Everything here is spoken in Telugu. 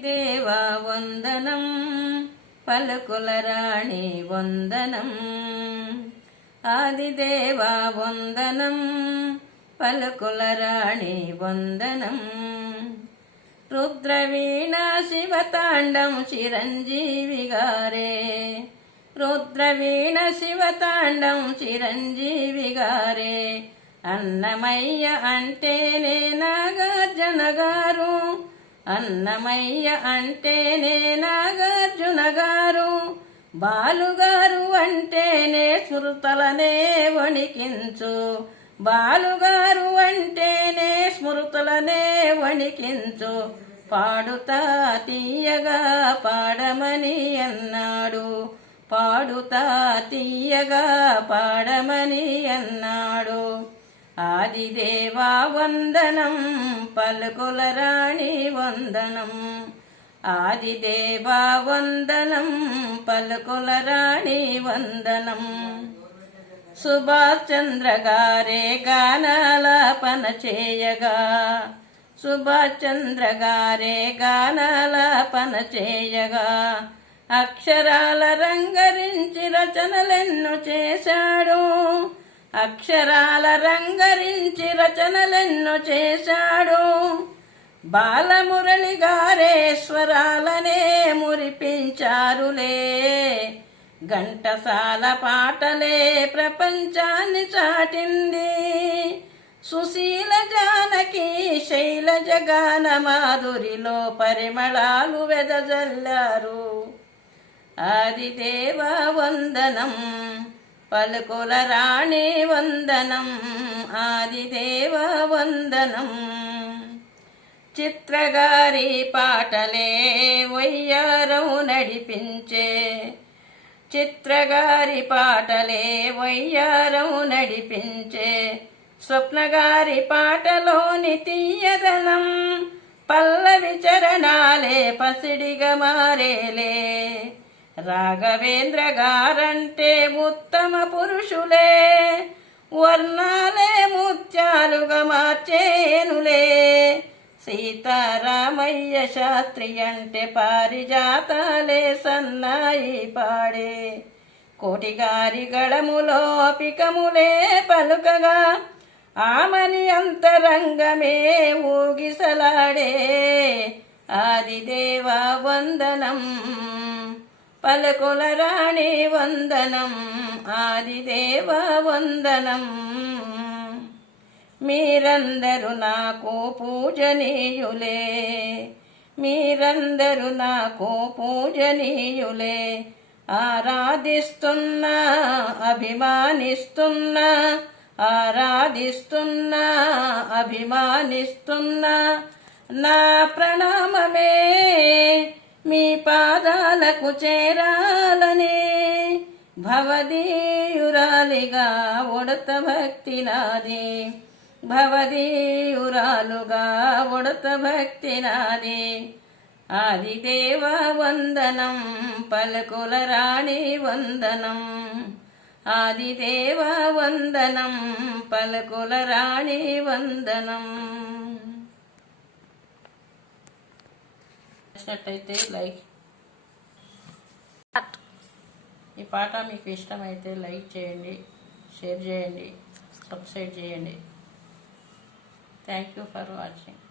దేవా వందనం పలుకుల రాణి వందనం ఆదిదేవా వందనం పలుకుల రాణి వందనం రుద్రవీణ శివతాండం చిరంజీవి గారే రుద్రవీణ శివతాండం చిరంజీవి గారే అన్నమయ్య అంటేనే నాగార్జున గారు అన్నమయ్య అంటేనే నాగార్జున గారు బాలుగారు అంటేనే స్మృతులనే వణికించు బాలుగారు అంటేనే స్మృతులనే వణికించు పాడుతా తీయగా పాడమని అన్నాడు పాడుతా తీయగా పాడమని అన్నాడు ఆదిదేవా వందనం పలుకుల రాణి వందనం ఆదిదేవా వందనం పలుకుల రాణి వందనం సుభాష్ చంద్ర గారే గానాలాపన చేయగా సుభాష్ చంద్ర గారే గానాలాపన చేయగా అక్షరాల రంగరించి రచనలెన్నో చేశాడు అక్షరాల రంగరించి రచనలెన్నో చేశాడు బాలమురళి గారే స్వరాలనే మురిపించారులే ఘంటసాల పాటలే ప్రపంచాన్ని చాటింది సుశీల జానకి శైలజ గాన మాధురిలో పరిమళాలు వెదజల్లారు ఆదిదేవా వందనం పలుకుల రాణి వందనం ఆదిదేవా వందనం చిత్రగారి పాటలే వయ్యారం నడిపించే చిత్రగారి పాటలే వయ్యారం నడిపించే స్వప్నగారి పాటలోని తీయదనం పల్లవి చరణాలే పసిడిగా మారేలే రాఘవేంద్ర గారంటే ఉత్తమ పురుషులే వర్ణాలే ముత్యాలుగా మార్చేనులే సీతారామయ్య శాస్త్రి అంటే పారిజాతాలే సన్నాయి పాడే కోటిగారి గళములో పికములే పలుకగా ఆమని అంతరంగమే ఊగిసలాడే ఆదిదేవా వందనం పలుకుల రాణి వందనం ఆదిదేవా వందనం మీరందరూ నాకు పూజనీయులే మీరందరూ నాకు పూజనీయులే ఆరాధిస్తున్నా అభిమానిస్తున్నా ఆరాధిస్తున్నా అభిమానిస్తున్నా నా ప్రణామమే మీ పాదాలకు చేరాలని భవదీయురాలిగా ఉడత భక్తి నాది భవదీయురాలుగా ఉడత భక్తి నాది ఆదిదేవా వందనం పలుకుల రాణి వందనం ఆదిదేవా వందనం పలుకుల రాణి వందనం నచ్చినట్టయితే లైక్ ఈ పాట మీకు ఇష్టమైతే లైక్ చేయండి షేర్ చేయండి సబ్స్క్రైబ్ చేయండి థ్యాంక్ యూ ఫర్ వాచింగ్